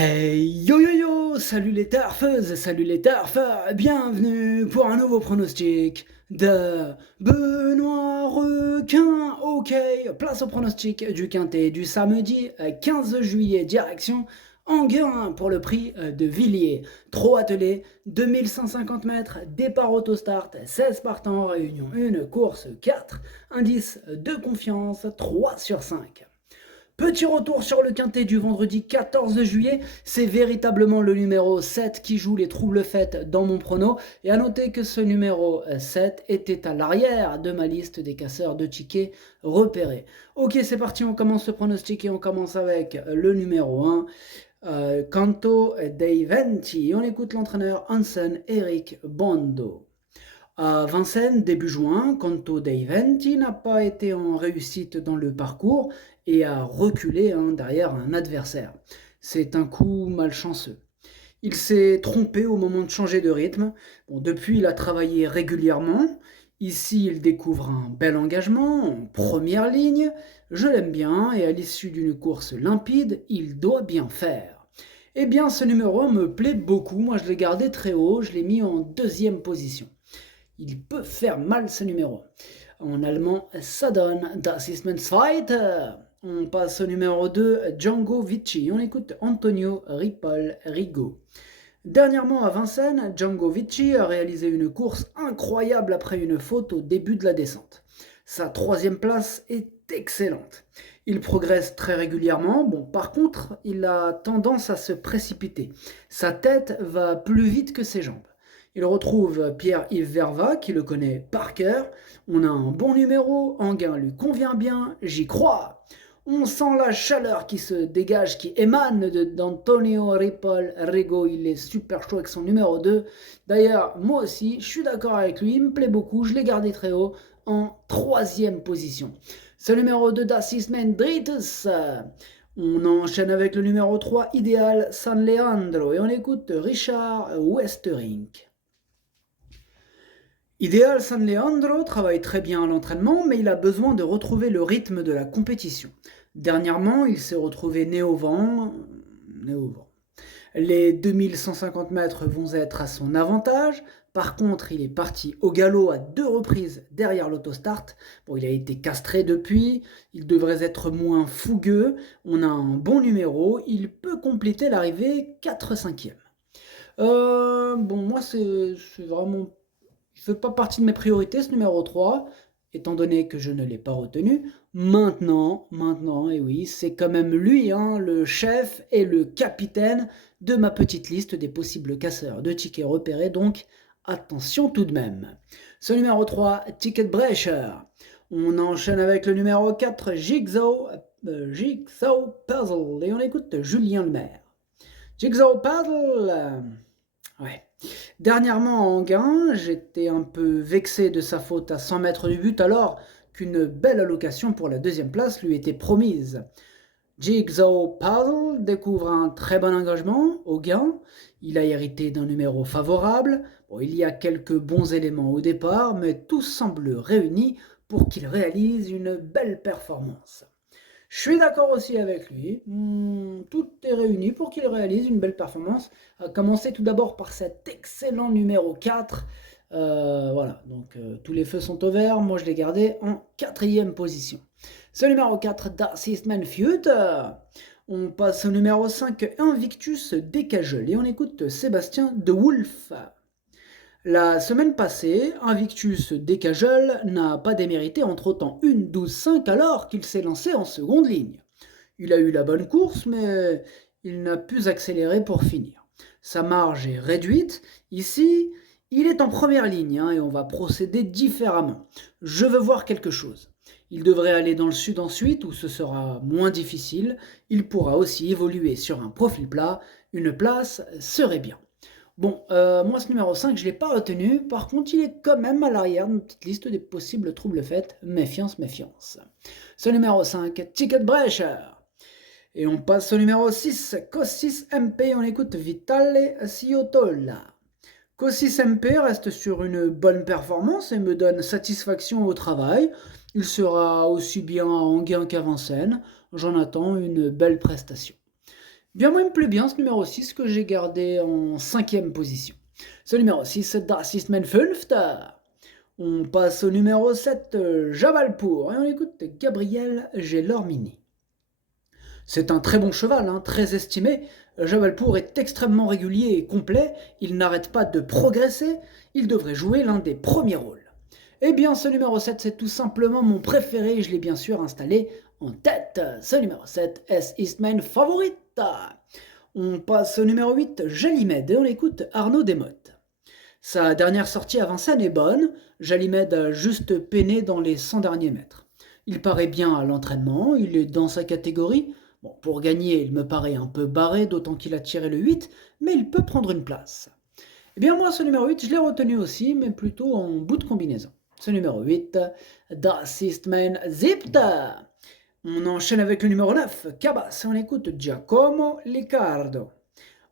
Hey yo yo yo, salut les tarfeuses, salut les tarfeurs, bienvenue pour un nouveau pronostic de Benoît Requin. Ok, place au pronostic du Quintet du samedi 15 juillet, direction Anguin pour le prix de Villiers. Trop attelé, 2150 mètres, départ autostart, 16 partants en réunion, une course 4, indice de confiance 3 sur 5. Petit retour sur le quintet du vendredi 14 juillet, c'est véritablement le numéro 7 qui joue les troubles fêtes dans mon prono. Et à noter que ce numéro 7 était à l'arrière de ma liste des casseurs de tickets repérés. Ok, c'est parti, on commence ce pronostic et on commence avec le numéro 1. Canto dei Venti. On écoute l'entraîneur Hansen Eric Bondo. À Vincennes, début juin, Canto dei Venti n'a pas été en réussite dans le parcours et a reculé derrière un adversaire. C'est un coup malchanceux. Il s'est trompé au moment de changer de rythme. Bon, depuis, il a travaillé régulièrement. Ici, il découvre un bel engagement en première ligne. Je l'aime bien et à l'issue d'une course limpide, il doit bien faire. Eh bien, ce numéro 1 me plaît beaucoup. Moi, je l'ai gardé très haut. Je l'ai mis en deuxième position. Il peut faire mal ce numéro. En allemand, ça donne Das ist mein Zweiter. On passe au numéro 2, Django Vici. On écoute Antonio Ripoll Rigo. Dernièrement à Vincennes, Django Vici a réalisé une course incroyable après une faute au début de la descente. Sa troisième place est excellente. Il progresse très régulièrement. Bon, par contre, il a tendance à se précipiter. Sa tête va plus vite que ses jambes. Il retrouve Pierre-Yves Verva, qui le connaît par cœur. On a un bon numéro, Anguin lui convient bien, j'y crois. On sent la chaleur qui se dégage, qui émane d'Antonio Ripoll Rego. Il est super chaud avec son numéro 2. D'ailleurs, moi aussi, je suis d'accord avec lui, il me plaît beaucoup, je l'ai gardé très haut, en troisième position. Ce numéro 2 Das ist mein Drittes. On enchaîne avec le numéro 3, Ideal San Leandro, et on écoute Richard Westerink. Ideal San Leandro travaille très bien à l'entraînement, mais il a besoin de retrouver le rythme de la compétition. Dernièrement, il s'est retrouvé né au vent. Les 2150 mètres vont être à son avantage. Par contre, il est parti au galop à 2 reprises derrière l'autostart. Bon, il a été castré depuis. Il devrait être moins fougueux. On a un bon numéro. Il peut compléter l'arrivée 4/5e. Bon, moi, c'est vraiment. Il ne fait pas partie de mes priorités, ce numéro 3, étant donné que je ne l'ai pas retenu. Maintenant, et oui, c'est quand même lui, le chef et le capitaine de ma petite liste des possibles casseurs de tickets repérés, donc attention tout de même. Ce numéro 3, Ticket Brecher. On enchaîne avec le numéro 4, Jigsaw Puzzle, et on écoute Julien Lemaire. Jigsaw Puzzle, ouais. Dernièrement à Anguin, j'étais un peu vexé de sa faute à 100 mètres du but alors qu'une belle allocation pour la deuxième place lui était promise. Jigsaw Puzzle découvre un très bon engagement au gain. Il a hérité d'un numéro favorable. Bon, il y a quelques bons éléments au départ, mais tout semble réuni pour qu'il réalise une belle performance. Je suis d'accord aussi avec lui. Tout est réuni pour qu'il réalise une belle performance. À commencer tout d'abord par cet excellent numéro 4. Voilà, donc tous les feux sont au vert. Moi, je l'ai gardé en quatrième position. Ce numéro 4, Das ist mein Future. On passe au numéro 5, Invictus Decagel. Et on écoute Sébastien De Wolf. La semaine passée, Invictus Decagel n'a pas démérité entre autant 1-12-5 alors qu'il s'est lancé en seconde ligne. Il a eu la bonne course, mais il n'a pu accélérer pour finir. Sa marge est réduite. Ici, il est en première ligne et on va procéder différemment. Je veux voir quelque chose. Il devrait aller dans le sud ensuite, où ce sera moins difficile. Il pourra aussi évoluer sur un profil plat. Une place serait bien. Bon, moi ce numéro 5, je ne l'ai pas retenu. Par contre, il est quand même à l'arrière de notre petite liste des possibles troubles faits. Méfiance, méfiance. Ce numéro 5, Ticket Brecher. Et on passe au numéro 6, Cossis MP. On écoute Vitale Ciotola. Cossis MP reste sur une bonne performance et me donne satisfaction au travail. Il sera aussi bien à Anguin qu'à Vincennes. J'en attends une belle prestation. Bien, moi, il me plaît bien ce numéro 6 que j'ai gardé en cinquième position. Ce numéro 6, Das ist mein Fünfter. On passe au numéro 7, Jabalpur, et on écoute Gabriel Gelormini. C'est un très bon cheval, hein, très estimé. Jabalpur est extrêmement régulier et complet, il n'arrête pas de progresser, il devrait jouer l'un des premiers rôles. Eh bien, ce numéro 7, c'est tout simplement mon préféré, je l'ai bien sûr installé en tête. Ce numéro 7, es ist mein Favorit. On passe au numéro 8, Jalimed, et on écoute Arnaud Desmottes. Sa dernière sortie à Vincennes est bonne, Jalimed a juste peiné dans les 100 derniers mètres. Il paraît bien à l'entraînement, il est dans sa catégorie. Bon, pour gagner, il me paraît un peu barré, d'autant qu'il a tiré le 8, mais il peut prendre une place. Eh bien moi, ce numéro 8, je l'ai retenu aussi, mais plutôt en bout de combinaison. Ce numéro 8, Das ist mein Siebter. On enchaîne avec le numéro 9, Cabas, et on écoute Giacomo Liccardo.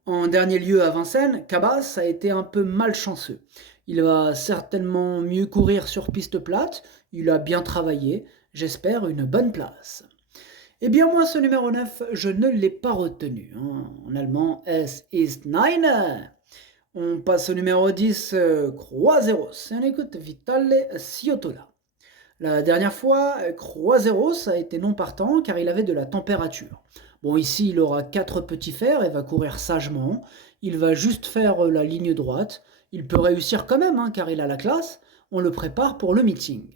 En dernier lieu à Vincennes, Cabas a été un peu malchanceux. Il va certainement mieux courir sur piste plate, il a bien travaillé, j'espère une bonne place. Eh bien moi, ce numéro 9, je ne l'ai pas retenu. En allemand, es ist nein. On passe au numéro 10, Croiseros, et on écoute Vitale Ciotola. La dernière fois, Croiseros a été non partant car il avait de la température. Bon, ici, il aura 4 petits fers et va courir sagement. Il va juste faire la ligne droite. Il peut réussir quand même, hein, car il a la classe. On le prépare pour le meeting.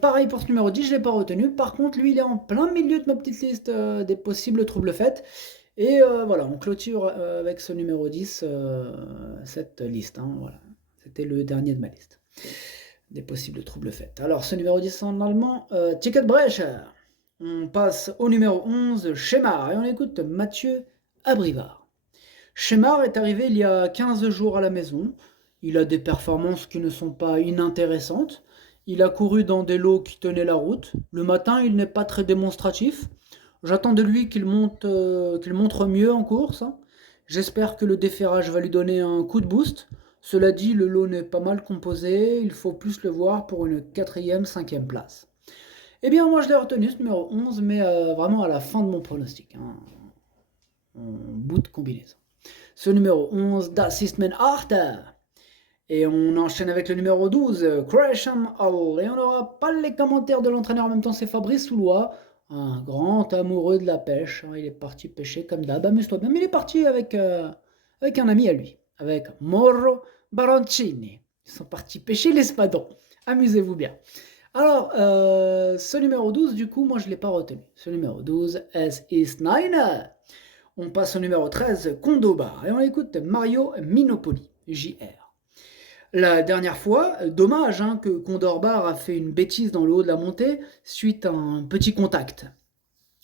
Pareil pour ce numéro 10, je ne l'ai pas retenu. Par contre, lui, il est en plein milieu de ma petite liste des possibles troubles faits. Et voilà, on clôture avec ce numéro 10 cette liste. Hein, voilà. C'était le dernier de ma liste des possibles troubles faits. Alors, ce numéro 10 en allemand, Ticketbrecher. On passe au numéro 11, Schemar, et on écoute Mathieu Abrivard. Schemar est arrivé il y a 15 jours à la maison. Il a des performances qui ne sont pas inintéressantes. Il a couru dans des lots qui tenaient la route. Le matin, il n'est pas très démonstratif. J'attends de lui qu'il montre mieux en course. J'espère que le déferrage va lui donner un coup de boost. Cela dit, le lot n'est pas mal composé, il faut plus le voir pour une 4e, 5e place. Eh bien, moi je l'ai retenu, ce numéro 11, mais vraiment à la fin de mon pronostic, hein, en bout de combinaison. Ce numéro 11, Das ist mein Achter. Et on enchaîne avec le numéro 12, Gresham Hall. Et on n'aura pas les commentaires de l'entraîneur, en même temps c'est Fabrice Soulois, un grand amoureux de la pêche. Il est parti pêcher comme d'hab, amuse-toi bien, mais il est parti avec un ami à lui, avec Mauro Baroncini. Ils sont partis pêcher l'espadon. Amusez-vous bien. Alors, ce numéro 12, du coup, moi je ne l'ai pas retenu. Ce numéro 12, Es ist nein. On passe au numéro 13, Condobar, et on écoute Mario Minopoli, JR. La dernière fois, dommage que Condorbar a fait une bêtise dans le haut de la montée suite à un petit contact.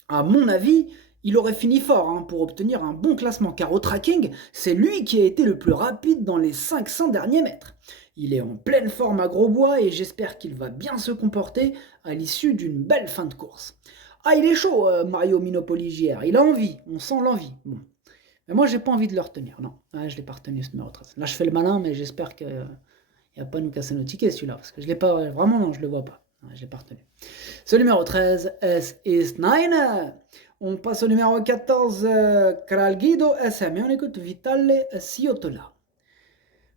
À mon avis, il aurait fini fort pour obtenir un bon classement, car au tracking, c'est lui qui a été le plus rapide dans les 500 derniers mètres. Il est en pleine forme à Grosbois et j'espère qu'il va bien se comporter à l'issue d'une belle fin de course. Ah, il est chaud, Mario Minopoli JR, il a envie, on sent l'envie. Bon. Mais moi, j'ai pas envie de le retenir, non. Ah, je l'ai pas retenu, ce numéro 13. Là, je fais le malin, mais j'espère qu'il ne va pas nous casser nos tickets, celui-là, parce que je l'ai pas, vraiment, non, je le vois pas. Je l'ai pas retenu. Ce numéro 13, Es ist nein. On passe au numéro 14, Kralguido SM, et on écoute Vitale Ciotola.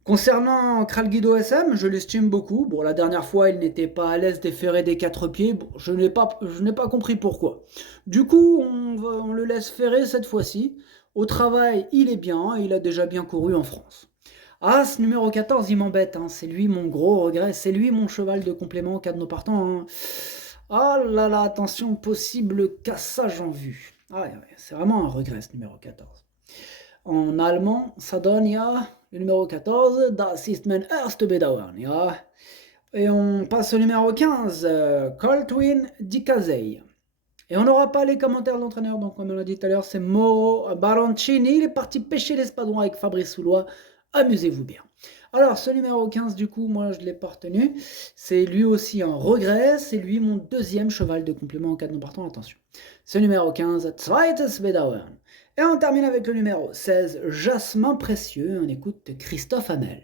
Concernant Kralguido SM, je l'estime beaucoup. Bon, la dernière fois, il n'était pas à l'aise d'effeurer des 4 pieds. Bon, je n'ai pas compris pourquoi. Du coup, on le laisse ferrer cette fois-ci. Au travail, il est bien, il a déjà bien couru en France. Ah, ce numéro 14, il m'embête, c'est lui mon gros regret, c'est lui mon cheval de complément en cas de nos partants. Ah là là, attention, possible cassage en vue. Ah ouais, c'est vraiment un regret ce numéro 14. En allemand, ça donne le numéro 14, Das ist mein erste Bedauern. Et on passe au numéro 15, Coltwin Dicasey. Et on n'aura pas les commentaires de l'entraîneur, donc comme on l'a dit tout à l'heure, c'est Mauro Baroncini. Il est parti pêcher l'espadon avec Fabrice Soulois. Amusez-vous bien. Alors, ce numéro 15, du coup, moi, je ne l'ai pas retenu. C'est lui aussi un regret. C'est lui mon deuxième cheval de complément en cas de non partant. Attention. Ce numéro 15, Zweites Bedauern. Et on termine avec le numéro 16, Jasmin Précieux. On écoute Christophe Hamel.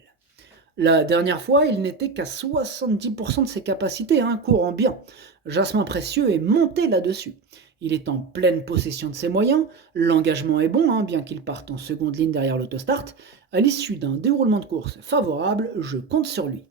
La dernière fois, il n'était qu'à 70% de ses capacités, courant bien. Jasmin Précieux est monté là-dessus. Il est en pleine possession de ses moyens, l'engagement est bon, bien qu'il parte en seconde ligne derrière l'autostart. À l'issue d'un déroulement de course favorable, je compte sur lui.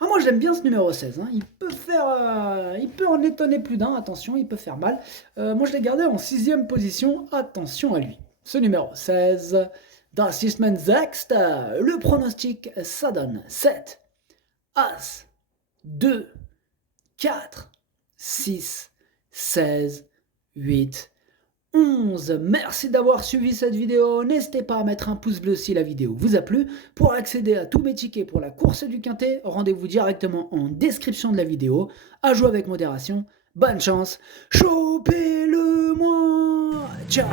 Moi j'aime bien ce numéro 16, il peut en étonner plus d'un, attention, il peut faire mal. Moi je l'ai gardé en 6ème position, attention à lui. Ce numéro 16, Das ist mein Sechster. Le pronostic, ça donne 7, As, 2, 4, 6, 16, 8, 11. Merci d'avoir suivi cette vidéo. N'hésitez pas à mettre un pouce bleu si la vidéo vous a plu. Pour accéder à tous mes tickets pour la course du Quintet, rendez-vous directement en description de la vidéo. À jouer avec modération. Bonne chance. Chopez-le moi. Ciao.